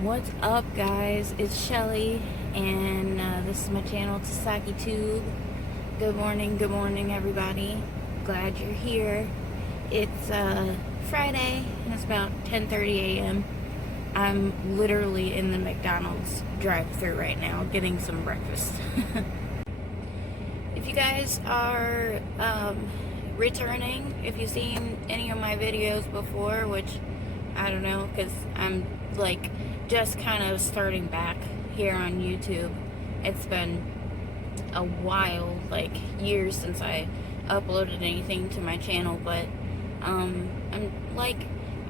What's up, guys? It's Shelly, and this is my channel, Pt.2. Good morning, everybody. Glad you're here. It's Friday, and it's about 10:30 a.m. I'm literally in the McDonald's drive-thru right now, getting some breakfast. If you guys are returning, if you've seen any of my videos before, which I don't know, because I'm like just kind of starting back here on YouTube. It's been a while, like years, since I uploaded anything to my channel, but I'm like,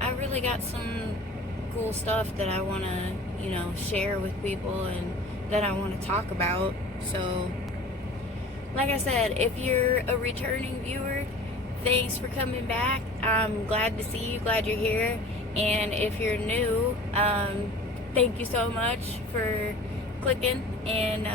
I really got some cool stuff that I want to, share with people and that I want to talk about. So, like I said, if you're a returning viewer, thanks for coming back. I'm glad to see you, glad you're here. And if you're new, thank you so much for clicking. And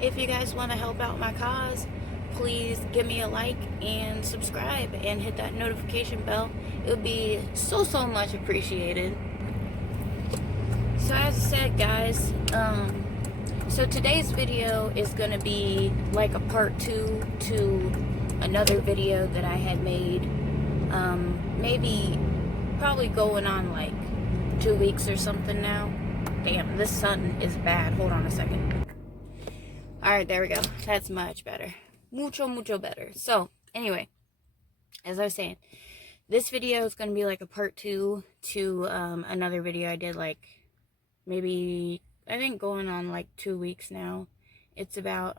if you guys want to help out my cause, please give me a like and subscribe and hit that notification bell. It would be so much appreciated. So as I said, guys, so today's video is going to be like a part 2 to another video that I had made, maybe probably going on like 2 weeks or something now. Damn, this sun is bad. Hold on a second. Alright, there we go. That's much better. Mucho better. So, anyway, as I was saying, this video is going to be like a part 2 to another video I did, like maybe, I think going on like 2 weeks now. It's about,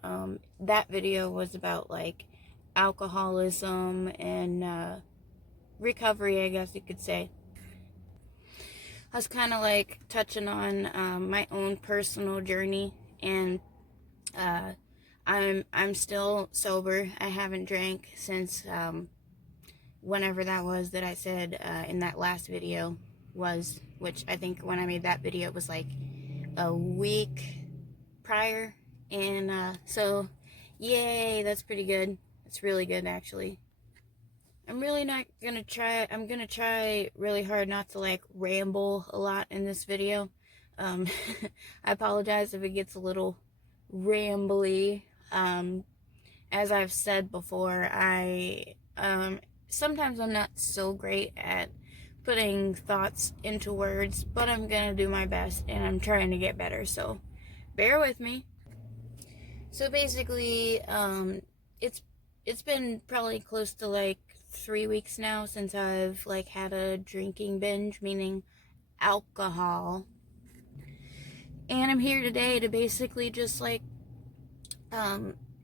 that video was about like alcoholism and recovery, I guess you could say. I was kind of like touching on my own personal journey, and I'm still sober. I haven't drank since whenever that was that I said in that last video was, which I think when I made that video it was like a week prior, and so yay, that's pretty good. It's really good, actually. I'm gonna try really hard not to like ramble a lot in this video. I apologize if it gets a little rambly. As I've said before, sometimes I'm not so great at putting thoughts into words, but I'm gonna do my best, and I'm trying to get better, so bear with me. So basically, it's been probably close to like 3 weeks now since I've like had a drinking binge, meaning alcohol. And I'm here today to basically just like,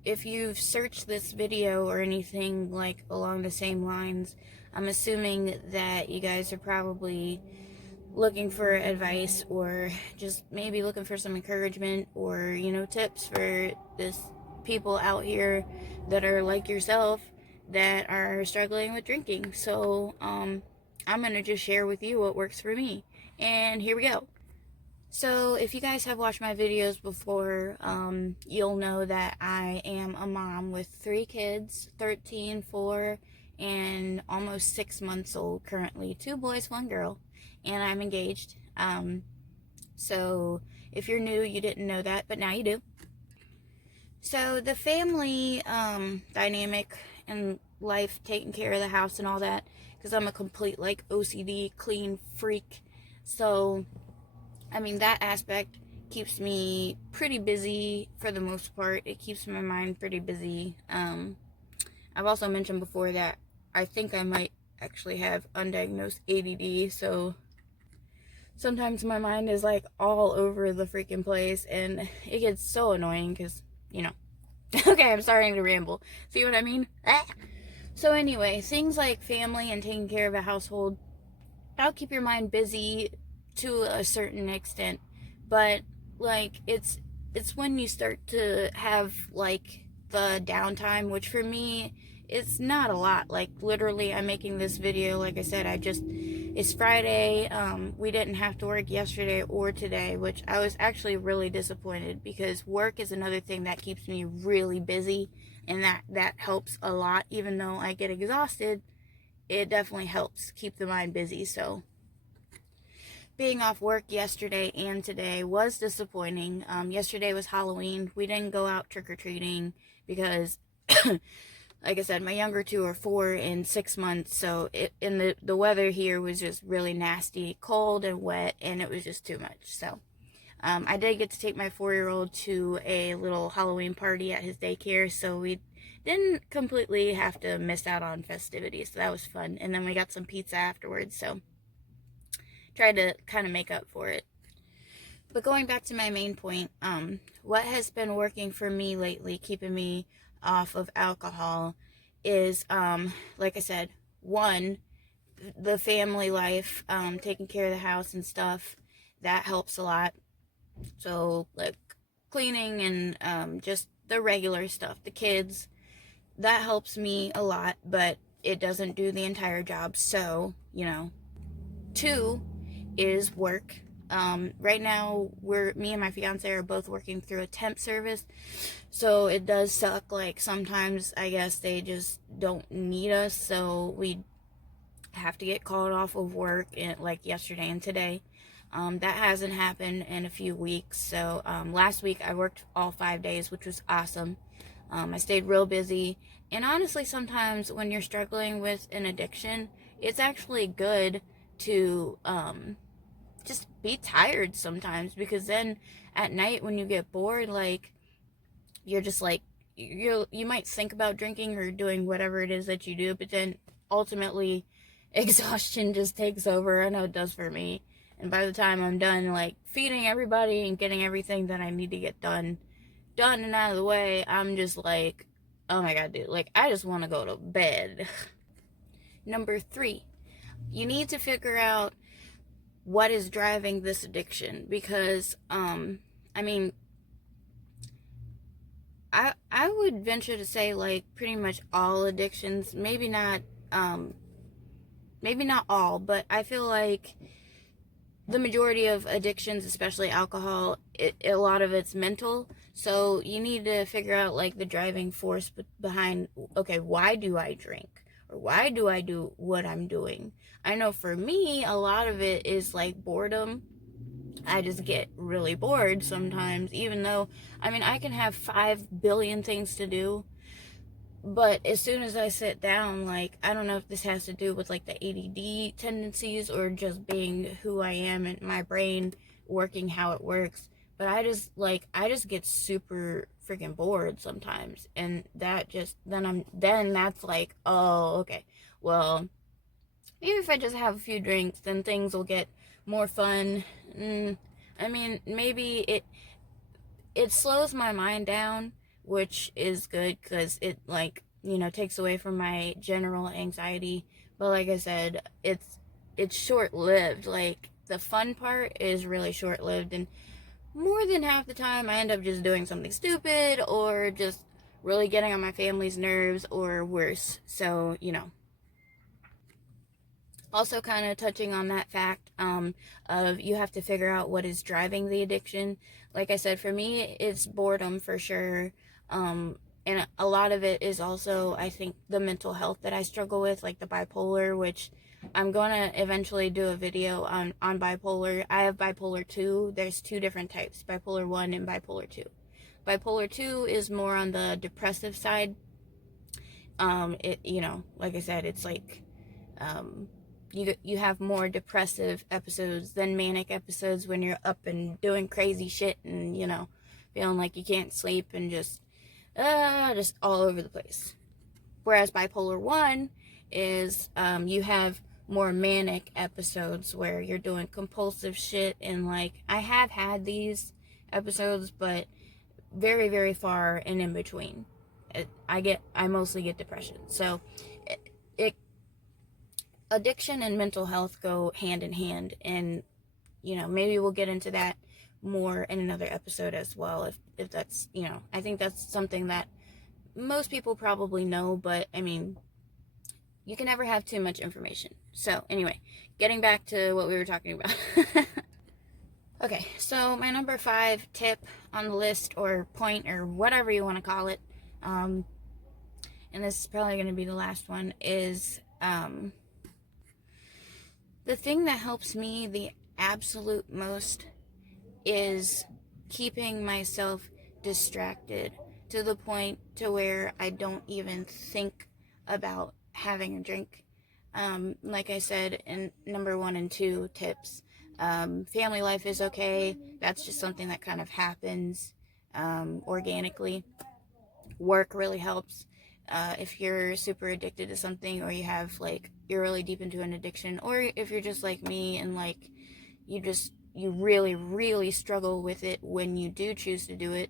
if you've searched this video or anything like along the same lines, I'm assuming that you guys are probably looking for advice, or just maybe looking for some encouragement, or tips for this people out here that are like yourself that are struggling with drinking. So I'm gonna just share with you what works for me, and here we go. So if you guys have watched my videos before, you'll know that I am a mom with 3 kids, 13, 4, and almost 6 months old currently. 2 boys, 1 girl, and I'm engaged. So if you're new, you didn't know that, but now you do. So the family dynamic and life, taking care of the house and all that, because I'm a complete like OCD clean freak. So I mean, that aspect keeps me pretty busy for the most part. It keeps my mind pretty busy. I've also mentioned before that I think I might actually have undiagnosed ADD, so sometimes my mind is like all over the freaking place, and it gets so annoying because, okay, I'm starting to ramble. See what I mean? Ah! So anyway, things like family and taking care of a household, that'll keep your mind busy to a certain extent, but like it's when you start to have like the downtime, which for me it's not a lot. Like literally, I'm making this video, like I said, it's Friday. We didn't have to work yesterday or today, which I was actually really disappointed, because work is another thing that keeps me really busy, and that helps a lot. Even though I get exhausted, it definitely helps keep the mind busy. So being off work yesterday and today was disappointing. Yesterday was Halloween. We didn't go out trick-or-treating because like I said, my younger two are 4 and 6 months, so the weather here was just really nasty, cold and wet, and it was just too much. So I did get to take my 4-year-old to a little Halloween party at his daycare, so we didn't completely have to miss out on festivities, so that was fun. And then we got some pizza afterwards, so tried to kind of make up for it. But going back to my main point, what has been working for me lately, keeping me off of alcohol, is, like I said, one, the family life, taking care of the house and stuff, that helps a lot. So, like, cleaning and just the regular stuff, the kids, that helps me a lot, but it doesn't do the entire job, so, you know. Two is work. Right now, me and my fiance are both working through a temp service, so it does suck. Like, sometimes I guess they just don't need us, so we have to get called off of work, like yesterday and today. That hasn't happened in a few weeks, so last week I worked all 5 days, which was awesome. I stayed real busy, and honestly, sometimes when you're struggling with an addiction, it's actually good to just be tired sometimes, because then at night when you get bored, like, you're just like, you might think about drinking or doing whatever it is that you do, but then ultimately exhaustion just takes over. I know it does for me, and by the time I'm done, like, feeding everybody and getting everything that I need to get done and out of the way, I'm just like, oh my god, dude, like, I just want to go to bed. Number 3, you need to figure out what is driving this addiction, because I mean, I would venture to say, like, pretty much all addictions, maybe not all, but I feel like the majority of addictions, especially alcohol, a lot of it's mental. So you need to figure out, like, the driving force behind, okay, why do I drink? Or why do I do what I'm doing? I know for me, a lot of it is, like, boredom. I just get really bored sometimes, even though, I mean, I can have 5 billion things to do, but as soon as I sit down, like, I don't know if this has to do with, like, the ADD tendencies or just being who I am and my brain working how it works, but I just get super freaking bored sometimes, and that just, then that's like, oh, okay, well, maybe if I just have a few drinks, then things will get more fun. I mean, maybe it slows my mind down, which is good, because it, like, you know, takes away from my general anxiety. But like I said, it's short-lived. Like, the fun part is really short-lived, and more than half the time I end up just doing something stupid or just really getting on my family's nerves, or worse. So, you know. Also, kind of touching on that fact, of you have to figure out what is driving the addiction. Like I said, for me, it's boredom for sure. And a lot of it is also, I think, the mental health that I struggle with, like the bipolar, which I'm going to eventually do a video on bipolar. I have bipolar 2. There's 2 different types, bipolar 1 and bipolar 2. Bipolar 2 is more on the depressive side. You know, like I said, it's like, you have more depressive episodes than manic episodes, when you're up and doing crazy shit and, you know, feeling like you can't sleep and just all over the place. Whereas bipolar 1 is, you have more manic episodes where you're doing compulsive shit, and, like, I have had these episodes, but very, very far and in between. I mostly get depression. So addiction and mental health go hand in hand, and, you know, maybe we'll get into that more in another episode as well, if that's, you know, I think that's something that most people probably know, but I mean, you can never have too much information. So anyway, getting back to what we were talking about. Okay, so my number 5 tip on the list, or point, or whatever you want to call it, and this is probably going to be the last one, is the thing that helps me the absolute most is keeping myself distracted to the point to where I don't even think about having a drink. Like I said in number 1 and 2 tips, family life is okay. That's just something that kind of happens organically. Work really helps. If you're super addicted to something, or you have like, you're really deep into an addiction, or if you're just like me and like you really, really struggle with it when you do choose to do it.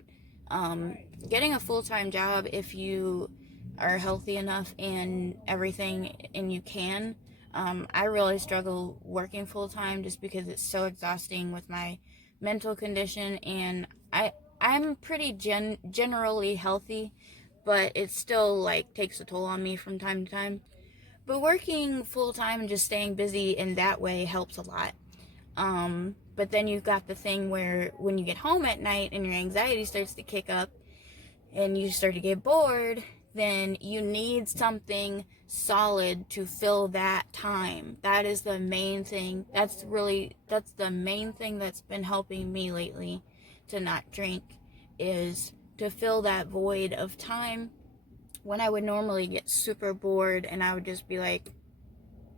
Getting a full-time job, if you are healthy enough and everything, and you can. I really struggle working full-time just because it's so exhausting with my mental condition, and I'm pretty generally healthy, but it still like takes a toll on me from time to time. But working full-time and just staying busy in that way helps a lot. But then you've got the thing where when you get home at night and your anxiety starts to kick up and you start to get bored, then you need something solid to fill that time. That is the main thing. That's the main thing that's been helping me lately to not drink, is to fill that void of time when I would normally get super bored and I would just be like,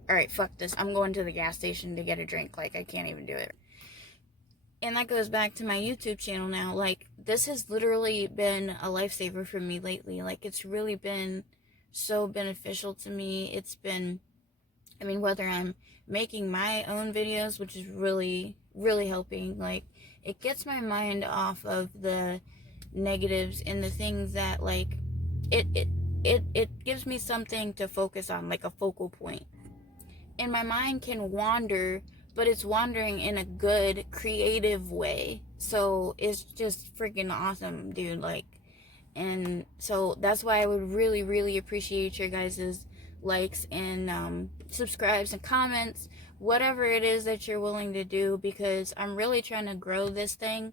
all right, fuck this. I'm going to the gas station to get a drink. Like, I can't even do it. And that goes back to my YouTube channel now. Like, this has literally been a lifesaver for me lately. Like, it's really been so beneficial to me. It's been, I mean, whether I'm making my own videos, which is really, really helping. Like, it gets my mind off of the negatives and the things that, like, it gives me something to focus on, like a focal point. And my mind can wander, but it's wandering in a good, creative way. So it's just freaking awesome, dude. Like, and so that's why I would really, really appreciate your guys' likes and subscribes and comments, whatever it is that you're willing to do, because I'm really trying to grow this thing.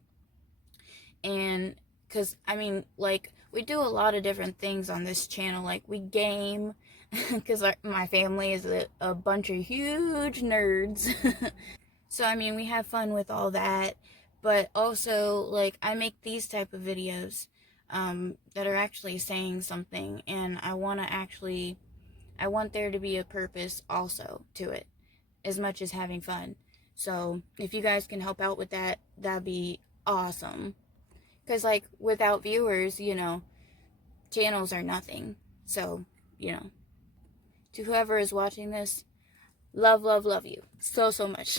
And because, I mean, like, we do a lot of different things on this channel. Like, we game, because my family is a bunch of huge nerds. So, I mean, we have fun with all that. But also, like, I make these type of videos that are actually saying something. And I want there to be a purpose also to it, as much as having fun. So, if you guys can help out with that, that'd be awesome. Because, like, without viewers, channels are nothing. So, to whoever is watching this, love, love, love you so, so much.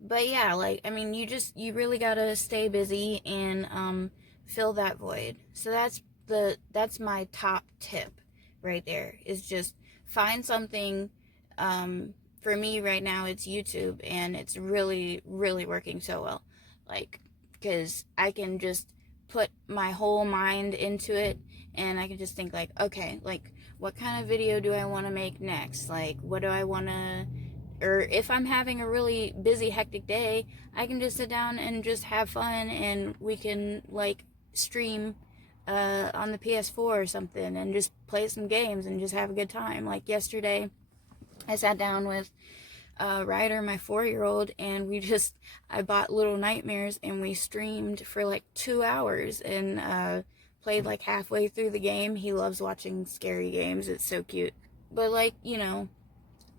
But yeah, like, I mean, you really gotta stay busy and fill that void. So that's my top tip right there, is just find something. For me right now, it's YouTube, and it's really, really working so well. Like, because I can just put my whole mind into it, and I can just think like, okay, like, what kind of video do I want to make next? Like, what do I want to, or if I'm having a really busy, hectic day, I can just sit down and just have fun, and we can, like, stream on the PS4 or something, and just play some games and just have a good time. Like, yesterday, I sat down with Ryder, my 4-year-old, and I bought Little Nightmares, and we streamed for like 2 hours, and played like halfway through the game. He loves watching scary games. It's so cute. But, like,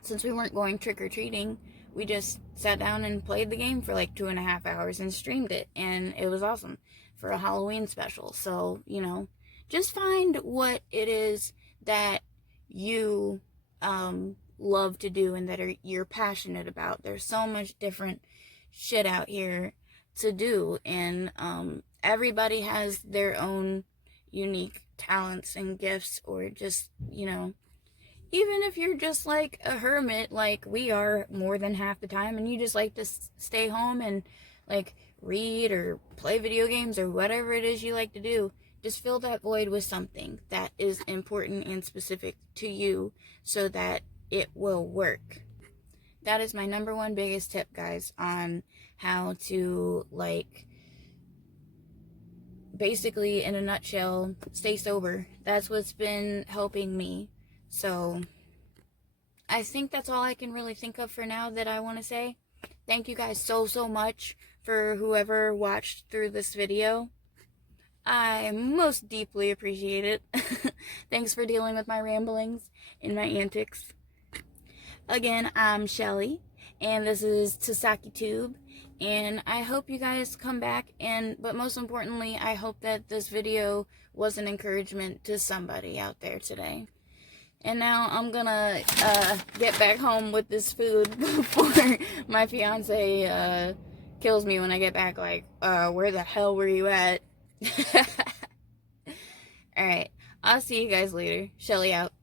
since we weren't going trick-or-treating, we just sat down and played the game for like 2.5 hours and streamed it, and it was awesome for a Halloween special. So, just find what it is that you love to do and that you're passionate about. There's so much different shit out here to do, and everybody has their own unique talents and gifts, or just, even if you're just like a hermit, like we are more than half the time, and you just like to stay home and like read or play video games or whatever it is you like to do, just fill that void with something that is important and specific to you so that it will work. That is my number one biggest tip, guys, on how to, like, basically, in a nutshell, stay sober. That's what's been helping me. So, I think that's all I can really think of for now that I want to say. Thank you guys so much for whoever watched through this video. I most deeply appreciate it. Thanks for dealing with my ramblings and my antics. Again, I'm Shelly, and this is Tasaki Tube, and I hope you guys come back, but most importantly, I hope that this video was an encouragement to somebody out there today. And now I'm gonna get back home with this food before my fiance kills me when I get back, like, where the hell were you at? Alright, I'll see you guys later. Shelly out.